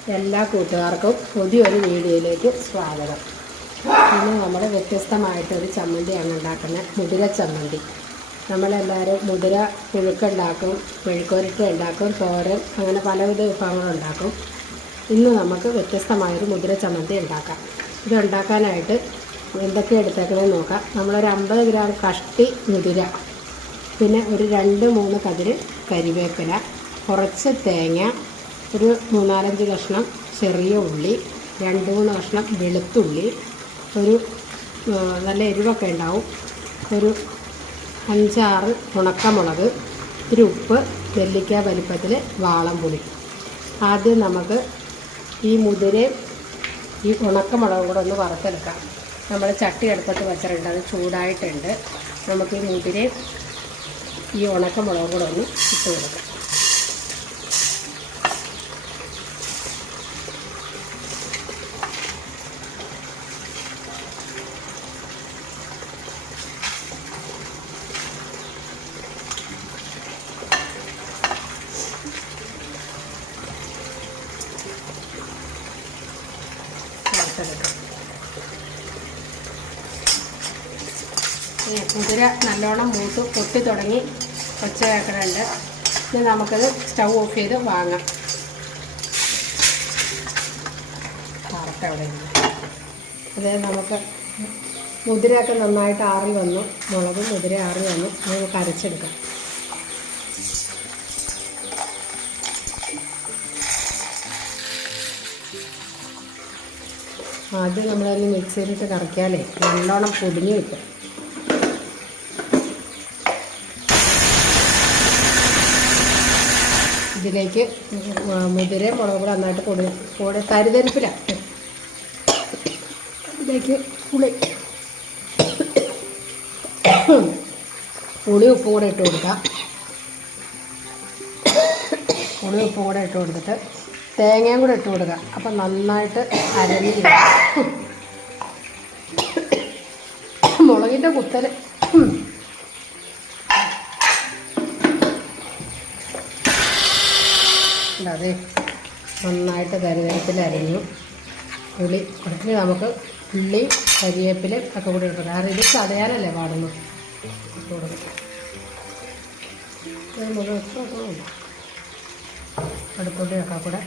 എല്ലാ കൂട്ടുകാർക്കും പുതിയൊരു വീഡിയോയിലേക്ക് സ്വാഗതം. ഇന്ന് നമ്മൾ വ്യത്യസ്തമായിട്ടൊരു ചമ്മന്തിയാണ് ഉണ്ടാക്കുന്നത്, മുതിര ചമ്മന്തി. നമ്മളെല്ലാവരും മുതിര പുഴുക്കുണ്ടാക്കും, മെഴുക്കുവരട്ടി ഉണ്ടാക്കും, തോരൻ, അങ്ങനെ പലവിധ വിഭവങ്ങളുണ്ടാക്കും. ഇന്ന് നമുക്ക് വ്യത്യസ്തമായൊരു മുതിര ചമ്മന്തി ഉണ്ടാക്കാം. ഇതുണ്ടാക്കാനായിട്ട് എന്തൊക്കെ എടുത്തേക്കണമെന്ന് നോക്കാം. നമ്മളൊരു 50 ഗ്രാം കഷ്ടി മുതിര, പിന്നെ ഒരു 2-3 കതിര് കരിവേപ്പില, കുറച്ച് തേങ്ങ, ഒരു 3-4 കഷ്ണം ചെറിയ ഉള്ളി, 2-3 കഷ്ണം വെളുത്തുള്ളി, ഒരു നല്ല എരിവൊക്കെ ഉണ്ടാവും, ഒരു 5-6 ഉണക്കമുളക്, ഒരു ഉപ്പ്, നെല്ലിക്ക വലിപ്പത്തിൽ വാളംപുളി. ആദ്യം നമുക്ക് ഈ മുതിരയും ഈ ഉണക്കമുളകും കൂടെ ഒന്ന് വറുത്തെടുക്കാം. നമ്മൾ ചട്ടി അടുപ്പത്ത് വെച്ചിട്ടുണ്ട്, അത് ചൂടായിട്ടുണ്ട്. നമുക്ക് ഈ മുതിരയും ഈ ഉണക്കമുളകും കൂടെ ഒന്ന് ഇട്ട് കൊടുക്കാം. മുതിര നല്ലോണം മൂത്ത് പൊട്ടി തുടങ്ങി ഒച്ച കേൾക്കുന്നുണ്ട്. ഇനി നമുക്കത് സ്റ്റൗ ഓഫ് ചെയ്ത് വാങ്ങാം. വറുത്ത അവിടെ അതേ നമുക്ക് മുതിരയൊക്കെ നന്നായിട്ട് ആറി വന്നു, മുളകും മുതിര ആറി വന്നു. നമുക്ക് അരച്ചെടുക്കാം. ആദ്യം നമ്മളതിന് മിക്സിയിലിട്ട് കറക്കിയാലേ നല്ലോണം പൊടിഞ്ഞ് കിട്ടും. ഇതിലേക്ക് മുതിര മുളക് കൂടെ നന്നായിട്ട് പൊടി തരിതരിപ്പില. ഇതിലേക്ക് പുളി ഉപ്പും കൂടെ ഇട്ട് കൊടുക്കാം. പുളി ഉപ്പും കൂടെ ഇട്ട് കൊടുത്തിട്ട് തേങ്ങയും കൂടെ ഇട്ട് കൊടുക്കുക. അപ്പം നന്നായിട്ട് അരഞ്ഞ് മുളകിൻ്റെ കുത്തൽ അതെ നന്നായിട്ട് കറിവേപ്പില അരഞ്ഞു. പുളി കുറച്ച് നമുക്ക് ഉള്ളി കരിവേപ്പില ഒക്കെ കൂടി ഇട്ടു. കാരണം ഇത് ചതയാനല്ലേ പാടുന്നു. ഇട്ട് കൊടുക്കും. അടുത്തോട്ട് ഒക്കെ കൂടെ